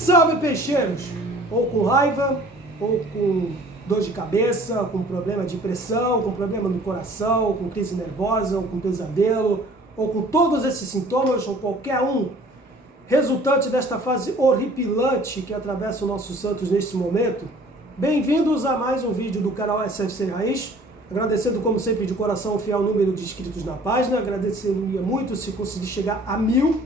Salve, peixeiros! Ou com raiva, ou com dor de cabeça, com problema de pressão, com problema no coração, com crise nervosa, ou com pesadelo, ou com todos esses sintomas, ou qualquer um resultante desta fase horripilante que atravessa o nosso Santos neste momento. Bem-vindos a mais um vídeo do canal SFC Raiz. Agradecendo, como sempre, de coração o fiel número de inscritos na página. Agradeceria muito se conseguir chegar a 1000.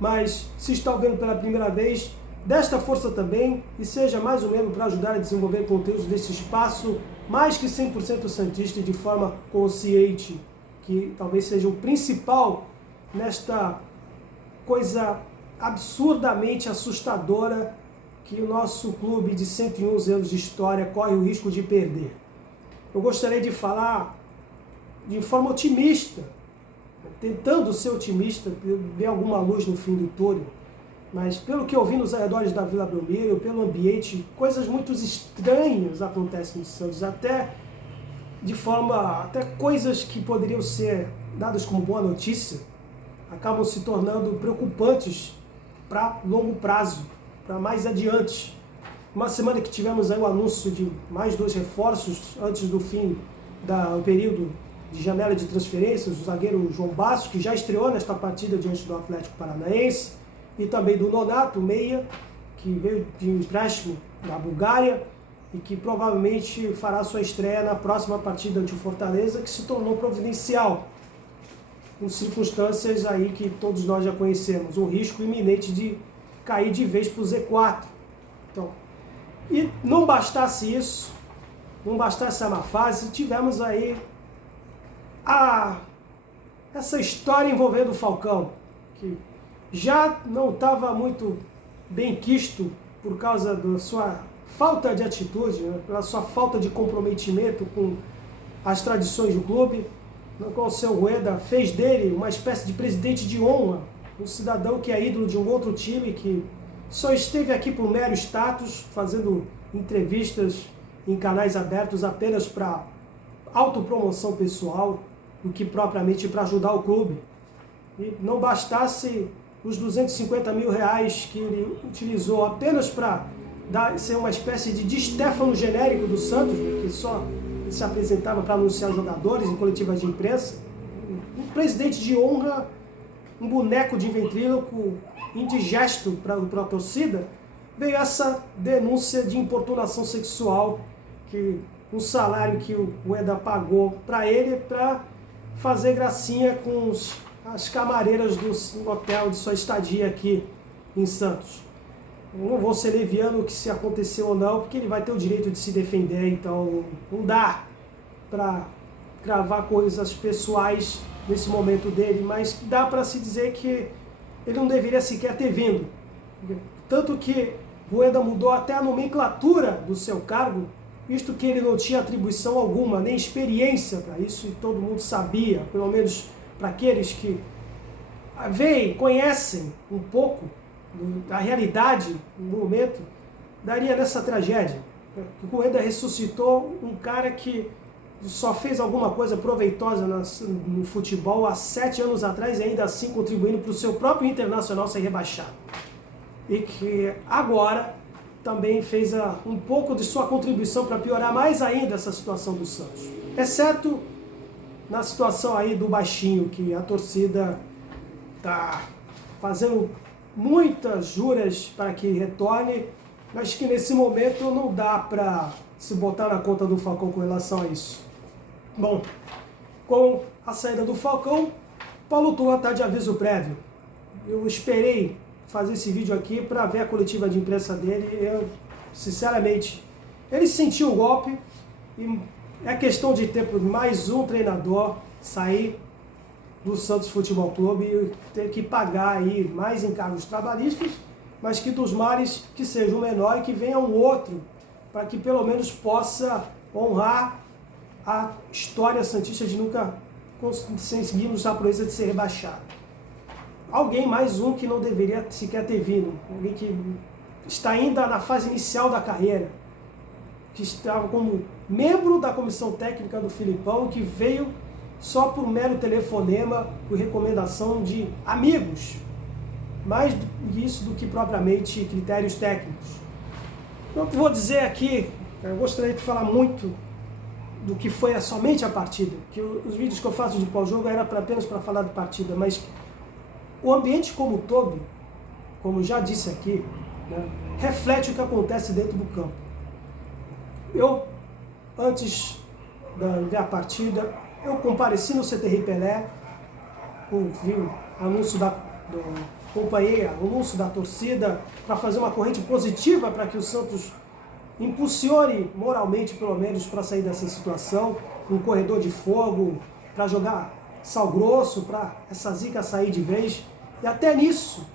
Mas se está vendo pela primeira vez, desta força também e seja mais um membro para ajudar a desenvolver conteúdos desse espaço mais que 100% santista e de forma consciente, que talvez seja o principal nesta coisa absurdamente assustadora que o nosso clube de 101 anos de história corre o risco de perder. Eu gostaria de falar de forma otimista, tentando ser otimista, ver alguma luz no fim do túnel, mas pelo que eu vi nos arredores da Vila Belmiro, pelo ambiente, coisas muito estranhas acontecem no Santos, até coisas que poderiam ser dadas como boa notícia, acabam se tornando preocupantes para longo prazo, para mais adiante. Uma semana que tivemos aí o anúncio de mais 2 reforços antes do fim do período de janela de transferências, o zagueiro João Basso, que já estreou nesta partida diante do Atlético Paranaense, e também do Nonato, meia, que veio de empréstimo da Bulgária e que provavelmente fará sua estreia na próxima partida ante o Fortaleza, que se tornou providencial, em circunstâncias aí que todos nós já conhecemos, um risco iminente de cair de vez para o Z4. Então, e não bastasse isso, não bastasse a má fase, tivemos aí essa história envolvendo o Falcão, que já não estava muito bem quisto por causa da sua falta de atitude, né, pela sua falta de comprometimento com as tradições do clube, no qual o seu Rueda fez dele uma espécie de presidente de honra, um cidadão que é ídolo de um outro time, que só esteve aqui por mero status, fazendo entrevistas em canais abertos apenas para autopromoção pessoal, do que propriamente para ajudar o clube. E não bastasse os 250 mil reais que ele utilizou apenas para ser uma espécie de Di Stéfano genérico do Santos, que só se apresentava para anunciar jogadores em coletivas de imprensa, um presidente de honra, um boneco de ventríloco indigesto para a torcida, veio essa denúncia de importunação sexual, que um salário que o Rueda pagou para ele para fazer gracinha com as camareiras do hotel de sua estadia aqui em Santos. Eu não vou ser leviano que se aconteceu ou não, porque ele vai ter o direito de se defender, então não dá para gravar coisas pessoais nesse momento dele, mas dá para se dizer que ele não deveria sequer ter vindo. Tanto que Rueda mudou até a nomenclatura do seu cargo, visto que ele não tinha atribuição alguma, nem experiência para isso, e todo mundo sabia, pelo menos para aqueles que conhecem um pouco da realidade no momento, daria nessa tragédia. O Rueda ressuscitou um cara que só fez alguma coisa proveitosa no futebol há 7 anos atrás e ainda assim contribuindo para o seu próprio Internacional ser rebaixado. E que agora também fez um pouco de sua contribuição para piorar mais ainda essa situação do Santos. Exceto na situação aí do Baixinho, que a torcida está fazendo muitas juras para que retorne, mas que nesse momento não dá para se botar na conta do Falcão com relação a isso. Bom, com a saída do Falcão, Paulo Tuan está de aviso prévio. Eu esperei fazer esse vídeo aqui para ver a coletiva de imprensa dele. Eu, sinceramente, ele sentiu o golpe e é questão de ter mais um treinador sair do Santos Futebol Clube e ter que pagar aí mais encargos trabalhistas, mas que dos males que seja o menor e que venha um outro, para que pelo menos possa honrar a história santista de nunca conseguirmos a proeza de ser rebaixado. Alguém, mais um, que não deveria sequer ter vindo. Alguém que está ainda na fase inicial da carreira, que estava como membro da comissão técnica do Filipão, que veio só por mero telefonema, por recomendação de amigos. mais isso do que propriamente critérios técnicos. Eu vou dizer aqui, eu gostaria de falar muito do que foi somente a partida, que os vídeos que eu faço de pós-jogo era apenas para falar de partida, mas o ambiente como um todo, como já disse aqui, né, reflete o que acontece dentro do campo. Eu, antes de ver a partida, eu compareci no CTR Pelé, acompanhei o anúncio da torcida para fazer uma corrente positiva para que o Santos impulsione moralmente, pelo menos, para sair dessa situação, um corredor de fogo, para jogar sal grosso, para essa zica sair de vez. E até nisso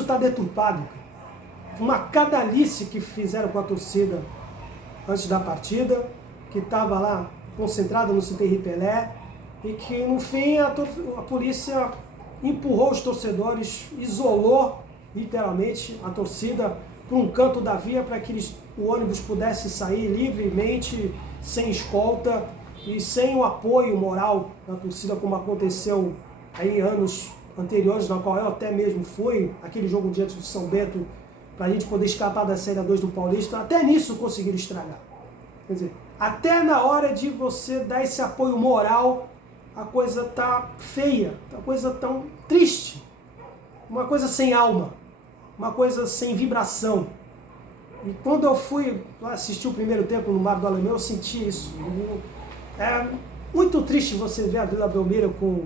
está deturpado. Uma cadalice que fizeram com a torcida antes da partida, que estava lá concentrada no CTR Pelé, e que no fim a polícia empurrou os torcedores, isolou literalmente a torcida para um canto da via para que o ônibus pudesse sair livremente, sem escolta e sem o apoio moral da torcida, como aconteceu aí anos anteriores, na qual eu até mesmo fui, aquele jogo diante do São Bento, para a gente poder escapar da Série 2 do Paulista. Até nisso conseguiram estragar. Quer dizer, até na hora de você dar esse apoio moral, a coisa tá feia, a coisa tão triste, uma coisa sem alma, uma coisa sem vibração. E quando eu fui assistir o primeiro tempo no Mar do Alemão, eu senti isso. É muito triste você ver a Vila Belmiro com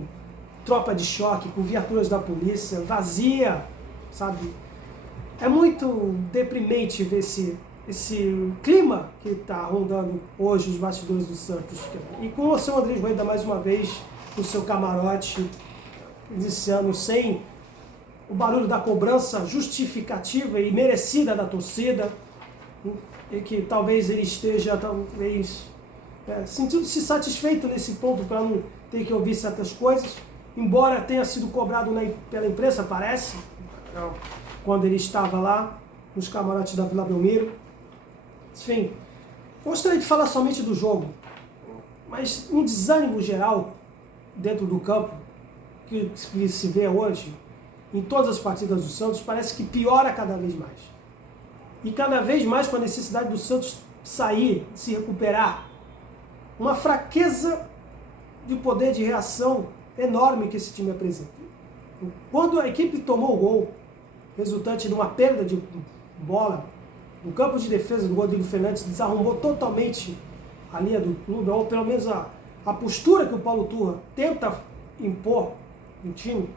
tropa de choque, com viaturas da polícia, vazia, sabe? É muito deprimente ver esse clima que está rondando hoje os bastidores do Santos. E com o seu Andrés Rueda mais uma vez no seu camarote, iniciando sem o barulho da cobrança justificativa e merecida da torcida, e que talvez ele esteja sentindo-se satisfeito nesse ponto para não ter que ouvir certas coisas, embora tenha sido cobrado pela imprensa, parece, quando ele estava lá nos camarotes da Vila Belmiro. Enfim, gostaria de falar somente do jogo, mas um desânimo geral dentro do campo que se vê hoje em todas as partidas do Santos parece que piora cada vez mais. E cada vez mais com a necessidade do Santos sair, se recuperar. Uma fraqueza de poder de reação enorme que esse time apresenta. Quando a equipe tomou o gol, resultante de uma perda de bola, no campo de defesa do Rodrigo Fernandes desarrumou totalmente a linha do clube, ou pelo menos a postura que o Paulo Turra tenta impor no time.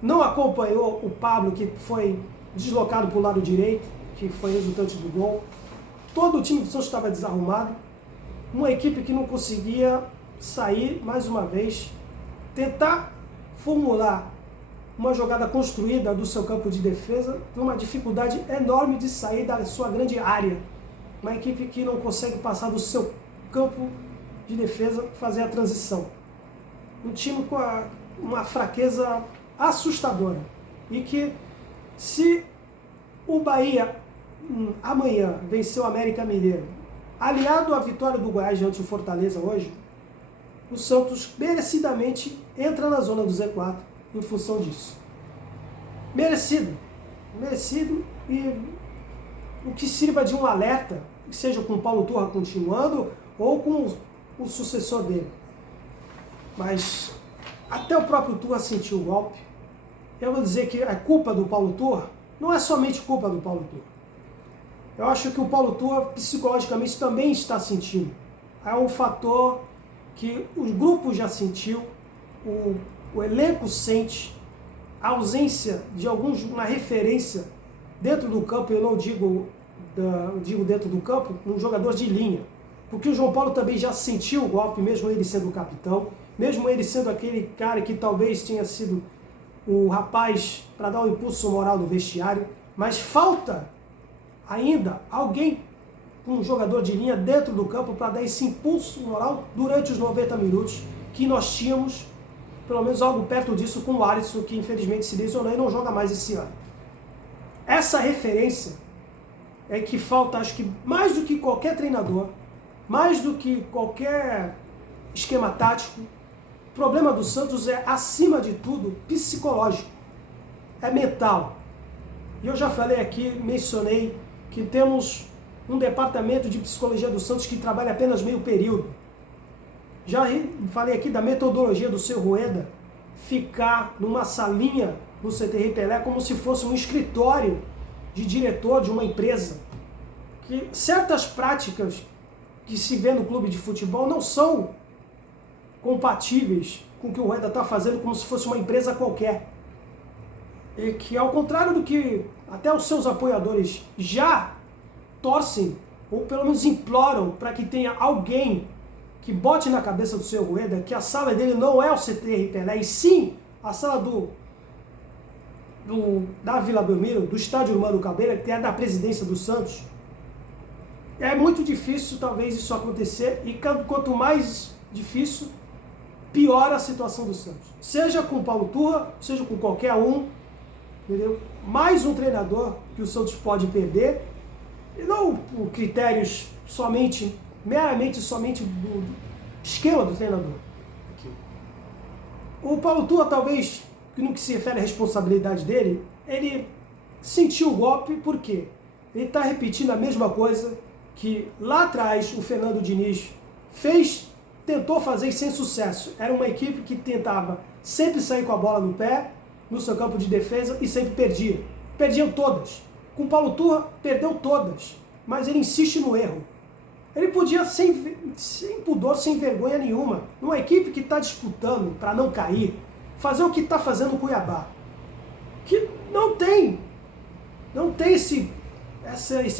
Não acompanhou o Pablo, que foi deslocado para o lado direito, que foi resultante do gol. Todo o time do Santos estava desarrumado. Uma equipe que não conseguia sair, mais uma vez, tentar formular uma jogada construída do seu campo de defesa, tem uma dificuldade enorme de sair da sua grande área. Uma equipe que não consegue passar do seu campo de defesa, fazer a transição. Um time com uma fraqueza assustadora. E que, se o Bahia amanhã vencer o América Mineiro, aliado à vitória do Goiás diante do Fortaleza hoje, o Santos merecidamente entra na zona do Z4 em função disso. Merecido, e o que sirva de um alerta, seja com o Paulo Turra continuando ou com o sucessor dele. Mas até o próprio Turra sentiu o golpe. Eu vou dizer que a culpa do Paulo Turra não é somente culpa do Paulo Turra. Eu acho que o Paulo Turra psicologicamente também está sentindo. É um fator que os grupos já sentiu, o elenco sente, a ausência de uma referência dentro do campo. Eu não digo dentro do campo, um jogador de linha. Porque o João Paulo também já sentiu o golpe, mesmo ele sendo o capitão, mesmo ele sendo aquele cara que talvez tenha sido o rapaz para dar um impulso moral no vestiário, mas falta ainda alguém, um jogador de linha dentro do campo para dar esse impulso moral durante os 90 minutos que nós tínhamos, pelo menos algo perto disso com o Alisson, que infelizmente se lesionou e não joga mais esse ano. Essa referência é que falta, acho que mais do que qualquer treinador, mais do que qualquer esquema tático, o problema do Santos é, acima de tudo, psicológico. é mental. E eu já falei aqui, mencionei que temos um departamento de psicologia do Santos que trabalha apenas meio período. Já falei aqui da metodologia do seu Rueda, ficar numa salinha no CT Pelé como se fosse um escritório de diretor de uma empresa. Que certas práticas que se vê no clube de futebol não são compatíveis com o que o Rueda está fazendo como se fosse uma empresa qualquer. E que, ao contrário do que até os seus apoiadores já torcem, ou pelo menos imploram para que tenha alguém que bote na cabeça do seu Rueda que a sala dele não é o CT Pelé, e sim a sala da Vila Belmiro, do estádio Mano Cabreira, que é da presidência do Santos. É muito difícil talvez isso acontecer, e quanto mais difícil, piora a situação do Santos. Seja com o Paulo Turra, seja com qualquer um, entendeu? Mais um treinador que o Santos pode perder, e não por critérios meramente do esquema do treinador. O Paulo Turra, talvez, no que se refere à responsabilidade dele, ele sentiu o golpe porque ele está repetindo a mesma coisa que lá atrás o Fernando Diniz tentou fazer sem sucesso. Era uma equipe que tentava sempre sair com a bola no pé, no seu campo de defesa, e sempre perdia. Perdiam todas. Com o Paulo Turra, perdeu todas. Mas ele insiste no erro. Ele podia, sem pudor, sem vergonha nenhuma, numa equipe que está disputando para não cair, fazer o que está fazendo o Cuiabá. Que não tem esse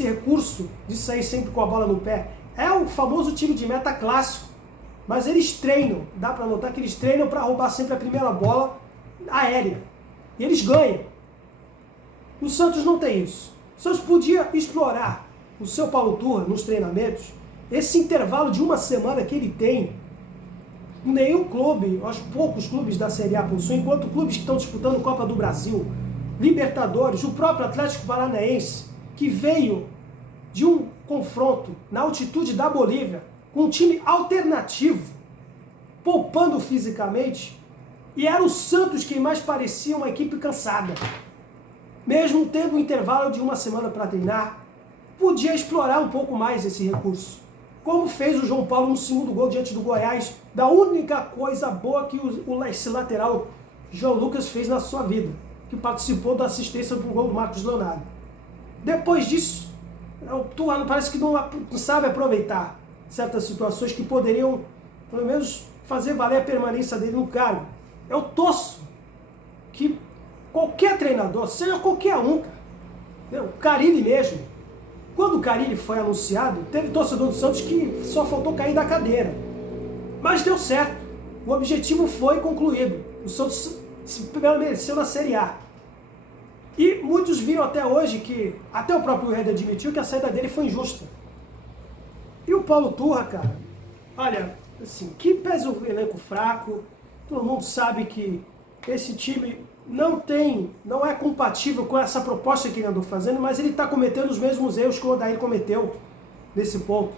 recurso de sair sempre com a bola no pé. É o famoso time de meta clássico. Mas eles treinam, dá para notar que eles treinam para roubar sempre a primeira bola aérea. E eles ganham. O Santos não tem isso. O Santos podia explorar o seu Paulo Turra nos treinamentos, esse intervalo de uma semana que ele tem. Nenhum clube, os poucos clubes da Série A possuem, enquanto clubes que estão disputando Copa do Brasil, Libertadores, o próprio Atlético Paranaense, que veio de um confronto na altitude da Bolívia, com um time alternativo, poupando fisicamente, e era o Santos quem mais parecia uma equipe cansada. Mesmo tendo um intervalo de uma semana para treinar, podia explorar um pouco mais esse recurso. Como fez o João Paulo no segundo gol diante do Goiás, da única coisa boa que esse lateral João Lucas fez na sua vida, que participou da assistência do gol do Marcos Leonardo. Depois disso, o Turra parece que não sabe aproveitar certas situações que poderiam, pelo menos, fazer valer a permanência dele no cargo. Eu torço que qualquer treinador, seja qualquer um, o Carille mesmo, quando o Carille foi anunciado, teve torcedor do Santos que só faltou cair da cadeira. Mas deu certo. O objetivo foi concluído. O Santos se permaneceu na Série A. E muitos viram até hoje que, até o próprio Rueda admitiu que a saída dele foi injusta. E o Paulo Turra, cara, olha, assim, que pese o elenco fraco, todo mundo sabe que esse time não é compatível com essa proposta que ele andou fazendo, mas ele está cometendo os mesmos erros que o Odair cometeu nesse ponto.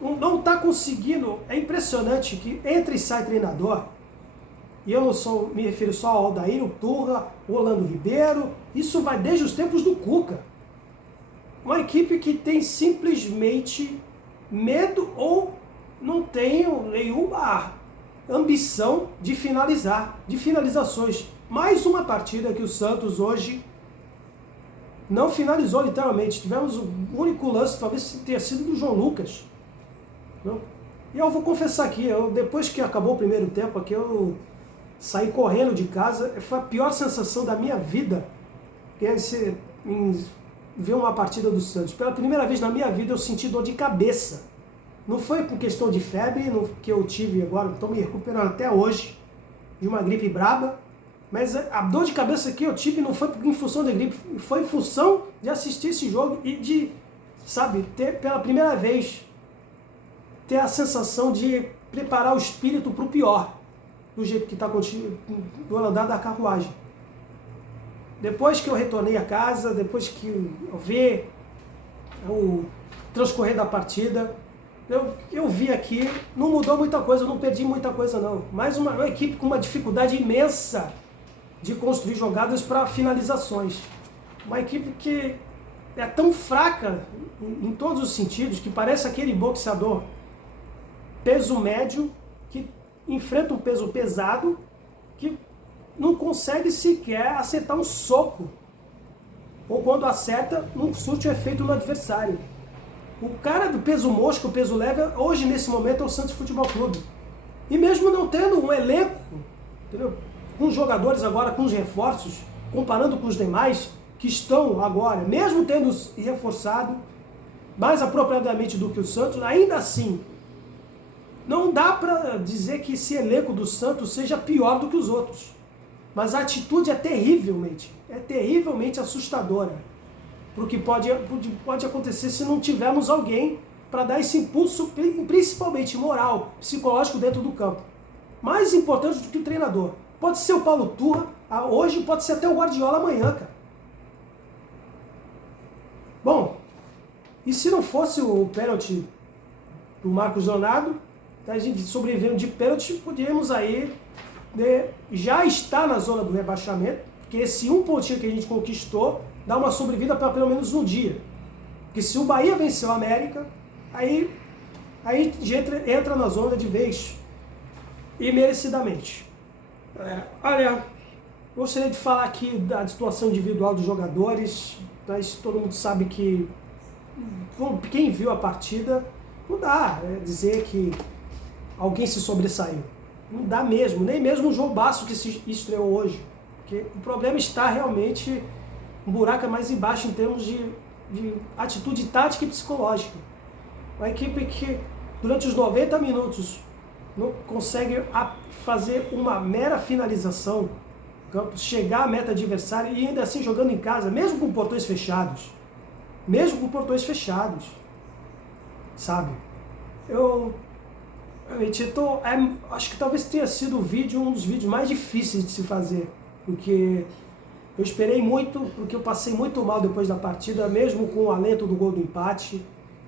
Não está conseguindo, é impressionante que entra e sai treinador, e eu não me refiro só ao Odair, o Turra, o Orlando Ribeiro, isso vai desde os tempos do Cuca. Uma equipe que tem simplesmente medo ou não tem nenhuma ambição de finalizar, de finalizações. Mais uma partida que o Santos hoje não finalizou literalmente. Tivemos o único lance, talvez tenha sido do João Lucas. Não? E eu vou confessar aqui, depois que acabou o primeiro tempo aqui, eu saí correndo de casa. Foi a pior sensação da minha vida em ver uma partida do Santos. Pela primeira vez na minha vida eu senti dor de cabeça. Não foi por questão de febre, que eu tive agora, estou me recuperando até hoje, de uma gripe braba, mas a dor de cabeça que eu tive não foi em função da gripe, foi em função de assistir esse jogo e de, ter pela primeira vez, ter a sensação de preparar o espírito para o pior, do jeito que está do andar da carruagem. Depois que eu retornei a casa, depois que eu vi o transcorrer da partida, eu vi aqui, não mudou muita coisa, não perdi muita coisa não. Mais uma equipe com uma dificuldade imensa de construir jogadas para finalizações. Uma equipe que é tão fraca em todos os sentidos, que parece aquele boxeador peso médio que enfrenta um peso pesado, que não consegue sequer acertar um soco. Ou quando acerta, não surte o efeito no adversário. O cara do peso mosca, o peso leve, hoje nesse momento é o Santos Futebol Clube. E mesmo não tendo um elenco, entendeu? Com os jogadores agora, com os reforços, comparando com os demais que estão agora, mesmo tendo reforçado mais apropriadamente do que o Santos, ainda assim, não dá para dizer que esse elenco do Santos seja pior do que os outros. Mas a atitude é terrivelmente assustadora. Porque pode acontecer se não tivermos alguém para dar esse impulso, principalmente moral, psicológico dentro do campo. Mais importante do que o treinador. Pode ser o Paulo Turra, hoje pode ser até o Guardiola amanhã, cara. Bom, e se não fosse o pênalti do Marcos Leonardo, a gente sobrevivendo de pênalti, podíamos aí já estar na zona do rebaixamento, porque esse um pontinho que a gente conquistou dá uma sobrevida para pelo menos um dia. Porque se o Bahia venceu o América, aí a gente entra na zona de vez, e merecidamente. Olha, gostaria de falar aqui da situação individual dos jogadores, mas todo mundo sabe que quem viu a partida, não dá dizer que alguém se sobressaiu. Não dá mesmo, nem mesmo o João Basso que se estreou hoje. Porque o problema está realmente, um buraco mais embaixo em termos de atitude tática e psicológica. Uma equipe que durante os 90 minutos não consegue fazer uma mera finalização, chegar à meta adversária e ainda assim jogando em casa, mesmo com portões fechados. Mesmo com portões fechados. Sabe? Acho que talvez tenha sido um dos vídeos mais difíceis de se fazer, porque eu esperei muito, porque eu passei muito mal depois da partida, mesmo com o alento do gol do empate.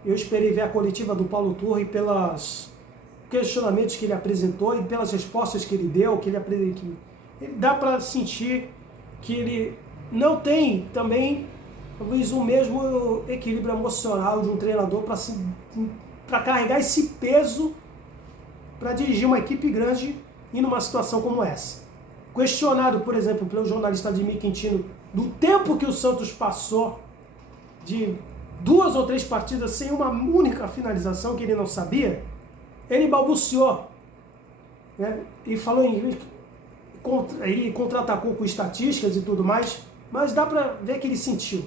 Eu esperei ver a coletiva do Paulo Turra e pelos questionamentos que ele apresentou e pelas respostas que ele deu, dá para sentir que ele não tem também talvez o mesmo equilíbrio emocional de um treinador para carregar esse peso para dirigir uma equipe grande e numa situação como essa. Questionado, por exemplo, pelo jornalista Ademir Quintino, do tempo que o Santos passou de 2 ou 3 partidas sem uma única finalização que ele não sabia, ele balbuciou, né? E falou ele contra-atacou com estatísticas e tudo mais, mas dá para ver que ele sentiu.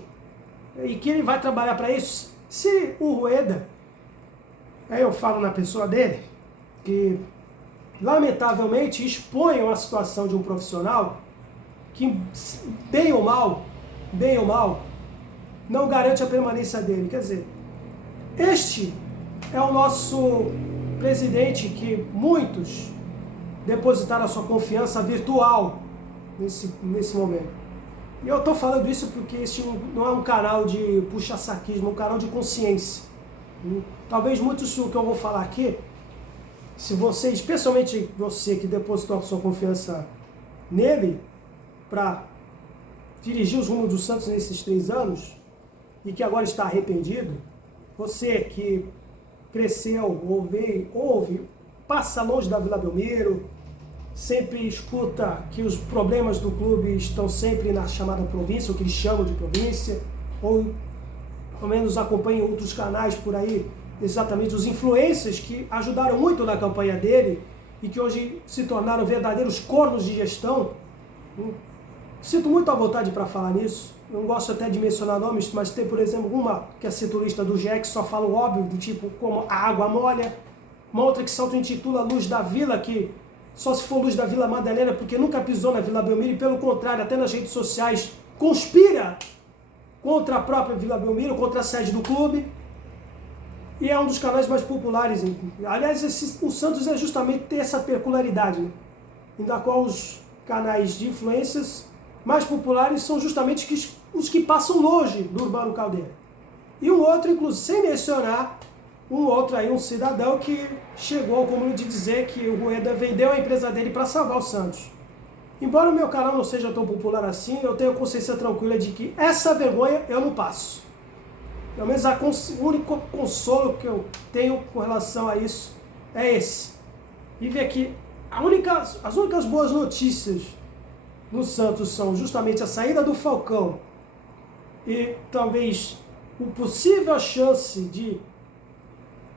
E que ele vai trabalhar para isso. Se o Rueda, aí eu falo na pessoa dele, que lamentavelmente expõe a situação de um profissional que, bem ou mal, não garante a permanência dele. Quer dizer, este é o nosso presidente que muitos depositaram a sua confiança virtual nesse momento. E eu estou falando isso porque este não é um canal de puxa-saquismo, é um canal de consciência. Talvez muitos do que eu vou falar aqui, se você, especialmente você que depositou a sua confiança nele para dirigir os rumos do Santos nesses 3 anos e que agora está arrependido, você que cresceu, ouve, passa longe da Vila Belmiro, sempre escuta que os problemas do clube estão sempre na chamada província, o que eles chamam de província, ou pelo menos acompanha outros canais por aí, exatamente os influencers que ajudaram muito na campanha dele e que hoje se tornaram verdadeiros cornos de gestão. Sinto muito à vontade para falar nisso. Não gosto até de mencionar nomes, mas tem, por exemplo, uma que é setorista do GE, que só fala o óbvio, do tipo como a água molha. Uma outra que se auto-intitula Luz da Vila, que só se for Luz da Vila Madalena, porque nunca pisou na Vila Belmiro e, pelo contrário, até nas redes sociais, conspira contra a própria Vila Belmiro, contra a sede do clube. E é um dos canais mais populares. Aliás, o Santos é justamente ter essa peculiaridade, né? Em da qual os canais de influências mais populares são justamente os que passam longe do Urbano Caldeira. E um outro, inclusive, sem mencionar, um cidadão que chegou ao cúmulo de dizer que o Rueda vendeu a empresa dele para salvar o Santos. embora o meu canal não seja tão popular assim, eu tenho a consciência tranquila de que essa vergonha eu não passo. Pelo menos o único consolo que eu tenho com relação a isso é esse. E ver que as únicas boas notícias no Santos são justamente a saída do Falcão e talvez a possível chance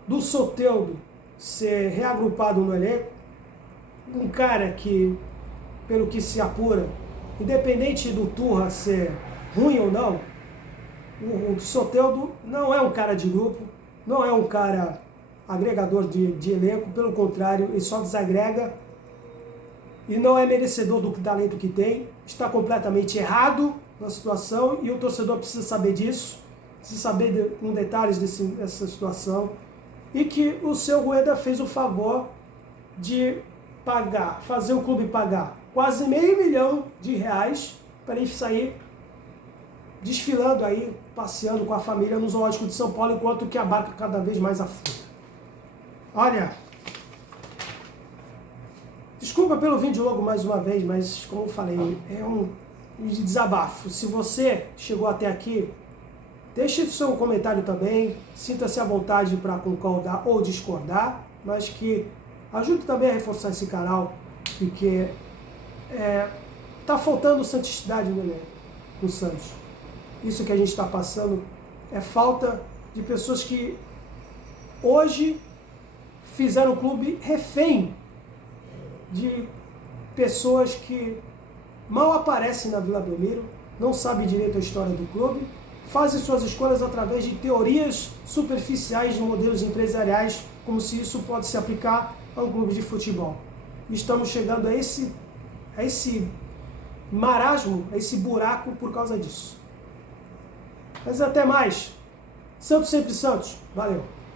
do Soteldo ser reagrupado no elenco. Um cara que, pelo que se apura, independente do Turra ser ruim ou não, o Soteldo não é um cara de grupo, não é um cara agregador de elenco, pelo contrário, ele só desagrega e não é merecedor do talento que tem, está completamente errado na situação e o torcedor precisa saber disso, precisa saber com detalhes dessa situação e que o seu Rueda fez o favor de fazer o clube pagar quase R$500 milhão para ele sair desfilando aí, passeando com a família no zoológico de São Paulo, enquanto que a barca cada vez mais afunda. Olha, desculpa pelo vídeo logo mais uma vez, mas como eu falei, é um desabafo. Se você chegou até aqui, deixe o seu comentário também, sinta-se à vontade para concordar ou discordar, mas que ajude também a reforçar esse canal, porque está faltando santicidade no Santos. Isso que a gente está passando é falta de pessoas que hoje fizeram o clube refém de pessoas que mal aparecem na Vila Belmiro, não sabem direito a história do clube, fazem suas escolhas através de teorias superficiais de modelos empresariais, como se isso pode se aplicar a um clube de futebol. E estamos chegando a esse marasmo, a esse buraco por causa disso. Mas até mais. Santos sempre Santos. Valeu.